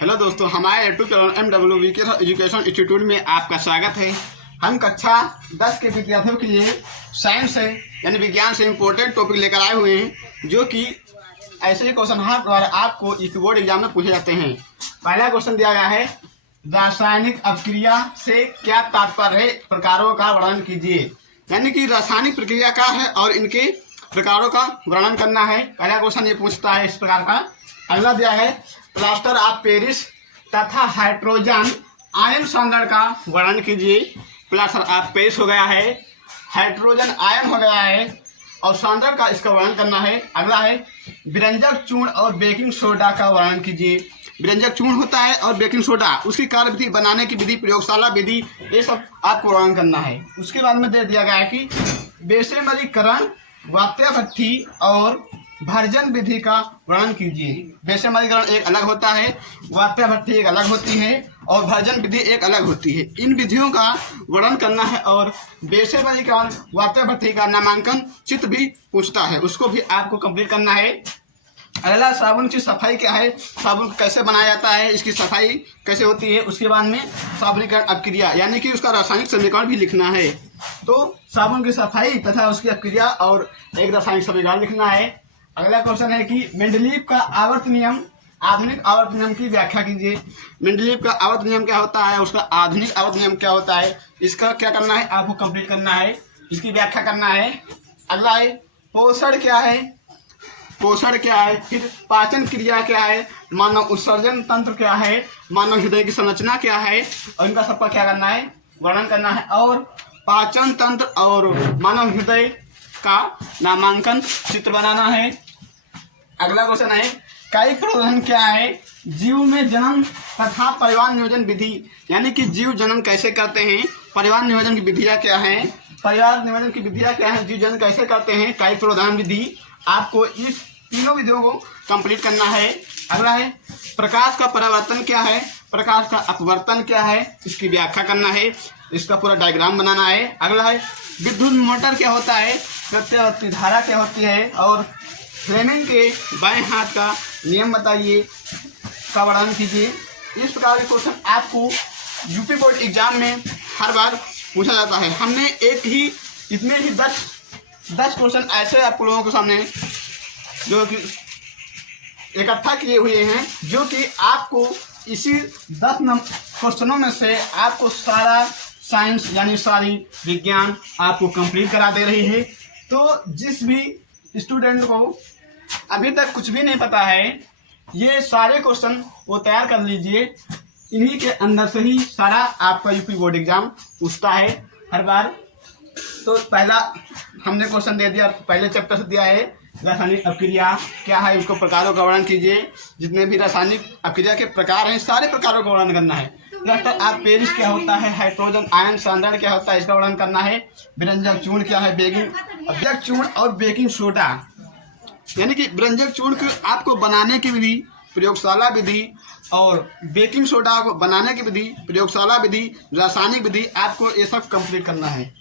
Hello दोस्तों, हमारे YouTube channel MWVK education institute में आपका स्वागत है। हम कक्षा 10 के विद्यार्थियों के लिए साइंस है यानी विज्ञान से इम्पोर्टेंट टॉपिक लेकर आए हुए हैं, जो कि ऐसे ही क्वेश्चन द्वारा आपको इस बोर्ड एग्जाम में पूछे जाते हैं। पहला क्वेश्चन दिया गया है, रासायनिक अपक्रिया से क्या तात्पर्य है, प्रकारों का वर्णन कीजिए। यानी कि रासायनिक प्रक्रिया का है और इनके प्रकारों का वर्णन करना है। पहला क्वेश्चन ये पूछता है इस प्रकार का। अगला दिया है, प्लास्टर ऑफ पेरिस तथा हाइड्रोजन आयन संघनन का वर्णन कीजिए। प्लास्टर ऑफ पेरिस हो गया है, हाइड्रोजन आयन हो गया है और संघनन का इसका वर्णन करना है। अगला है, व्यंजक चूर्ण और बेकिंग सोडा का वर्णन कीजिए। व्यंजक चूर्ण होता है और बेकिंग सोडा, उसकी कार्य विधि, बनाने की विधि, प्रयोगशाला विधि, ये सब आपको वर्णन करना है। उसके बाद में दे दिया गया है कि बेशमरीकरण, वात्याभट्टी और भर्जन विधि का वर्णन कीजिए। बेशमरीकरण एक अलग होता है, वात्याभट्टी एक अलग होती है और भर्जन विधि एक अलग होती है। इन विधियों का वर्णन करना है और बेशमरीकरण, वात्याभट्टी का नामांकन चित्र भी पूछता है, उसको भी आपको कंप्लीट करना है। अगला, साबुन की सफाई क्या है, साबुन कैसे बनाया जाता है, इसकी सफाई कैसे होती है। उसके बाद में साबुनीकरण अपक्रिया यानी कि उसका रासायनिक समीकरण भी लिखना है। तो साबुन की सफाई तथा उसकी अपक्रिया और एक रासायनिक समीकरण लिखना है। अगला क्वेश्चन है कि मेंडलीव का आवर्त नियम, आधुनिक आवर्त नियम की व्याख्या कीजिए। मेंडलीव का आवर्त नियम क्या होता है, उसका आधुनिक आवर्त नियम क्या होता है, इसका क्या करना है, आपको कंप्लीट करना है, इसकी व्याख्या करना है। अगला है, पोषण क्या है, पोषण क्या है, फिर पाचन क्रिया क्या है, मानव उत्सर्जन तंत्र क्या है, मानव हृदय की संरचना क्या है, और इनका सबका क्या करना है, वर्णन करना है। और पाचन तंत्र और मानव हृदय का नामांकन चित्र बनाना है। अगला क्वेश्चन है, कायिक प्रवर्धन क्या है, जीव में जन्म तथा परिवार नियोजन विधि, यानी कि जीव जन्म कैसे करते हैं, परिवार नियोजन की विधियां क्या हैं, परिवार नियोजन की विधियां क्या हैं, जीव जन्म कैसे करते हैं, कायिक प्रवर्धन विधि, आपको इस तीनों विधियों को कंप्लीट करना है। अगला है, प्रकाश का परावर्तन क्या है, प्रकाश का अपवर्तन क्या है, इसकी व्याख्या करना है, इसका पूरा डायग्राम बनाना है। अगला है, विद्युत मोटर क्या होता है, प्रत्यावर्ती धारा क्या होती है, और फ्लेमिंग के बाएं हाथ का नियम बताइए, का वर्णन कीजिए। इस प्रकार के क्वेश्चन आपको यूपी बोर्ड एग्जाम में हर बार पूछा जाता है। हमने एक ही इतने ही 10 क्वेश्चन ऐसे आप लोगों के सामने जो कि इकट्ठा किए हुए हैं, जो कि आपको इसी 10 क्वेश्चनों में से आपको सारा साइंस यानी सारी विज्ञान आपको कंप्लीट करा दे रही है। तो जिस भी स्टूडेंट को अभी तक कुछ भी नहीं पता है, ये सारे क्वेश्चन वो तैयार कर लीजिए। इन्हीं के अंदर से ही सारा आपका यूपी बोर्ड एग्जाम पूछता है हर बार। तो पहला हमने क्वेश्चन दे दिया, पहले चैप्टर से दिया है, रासायनिक अपक्रिया क्या है, उसको प्रकारों का वर्णन कीजिए। जितने भी रासायनिक अपक्रिया के प्रकार हैं, सारे प्रकारों का वर्णन करना है। प्लास्टर ऑफ पेरिस क्या होता है, हाइड्रोजन आयन संघनन क्या होता है, इसका वर्णन करना है। व्यंजक चूर्ण क्या है, व्यंजक चूर्ण और बेकिंग सोडा, यानी कि व्यंजक चूर्ण को आपको बनाने की विधि, प्रयोगशाला विधि, और बेकिंग सोडा को बनाने की विधि, प्रयोगशाला विधि, रासायनिक विधि, आपको ये सब कंप्लीट करना है।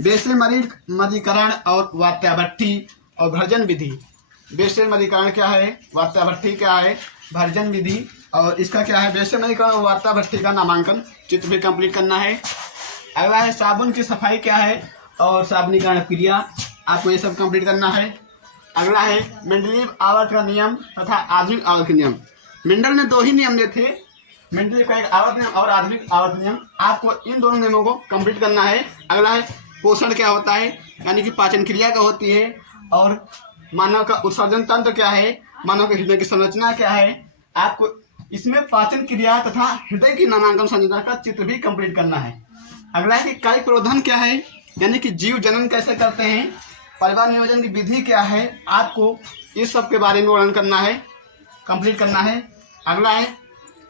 बेशमरीकरण और वात्याभट्टी और भर्जन विधि। बेशमरीकरण क्या है, वात्याभट्टी क्या है, भर्जन विधि, और इसका क्या है, बेशमरीकरण और वात्याभट्टी का नामांकन चित्र भी कंप्लीट करना है। अगला है, साबुन की सफाई क्या है और साबुनीकरण क्रिया, आपको ये सब कंप्लीट करना है। अगला है, मेंडलीव आवर्त का नियम तथा आधुनिक आवर्त का नियम। मेंडल ने 2 ही नियम दिए थे, मेंडलीव का एक आवर्त नियम और आधुनिक आवर्त नियम, आपको इन दोनों नियमों को कंप्लीट करना है। अगला है, पोषण क्या होता है, यानी कि पाचन क्रिया क्या होती है, और मानव का उत्सर्जन तंत्र क्या है, मानव के हृदय की संरचना क्या है, आपको इसमें पाचन क्रिया तथा हृदय की नामांकन संरचना का चित्र भी कंप्लीट करना है। अगला है कि कायिक प्रवर्धन क्या है, यानी कि जीव जन्म कैसे करते हैं, परिवार नियोजन की विधि क्या है, आपको इस सब के बारे में वर्णन करना है, कंप्लीट करना है। अगला है,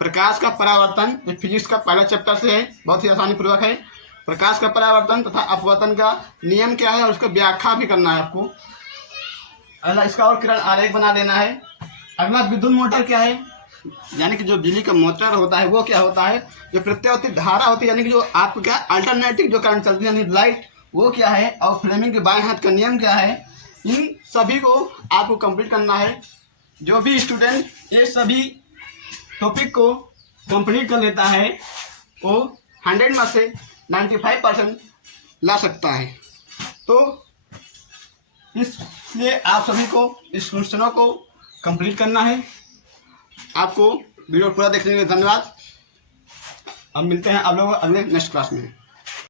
प्रकाश का परावर्तन, ये फिजिक्स का पहला चैप्टर से है, बहुत ही आसानी पूर्वक है। प्रकाश का परावर्तन तथा अपवर्तन का नियम क्या है और उसका व्याख्या भी करना है आपको। अगला, इसका और किरण आरेख बना देना है। अगला, विद्युत मोटर क्या है, यानी कि जो बिजली का मोटर होता है वो क्या होता है, जो प्रत्यावर्ती धारा होती है, यानी कि जो आपको क्या अल्टरनेटिव जो करंट चलती है, यानी लाइट, वो क्या है, और फ्लेमिंग के बाएं हाथ का नियम क्या है, इन सभी को आपको कंप्लीट करना है। जो भी स्टूडेंट ये सभी टॉपिक को कंप्लीट कर लेता है वो 100 में से 95% ला सकता है। तो इसलिए आप सभी को इस क्वेश्चनों को कंप्लीट करना है। आपको वीडियो पूरा देखने के लिए धन्यवाद। अब मिलते हैं आप लोग अगले नेक्स्ट क्लास में।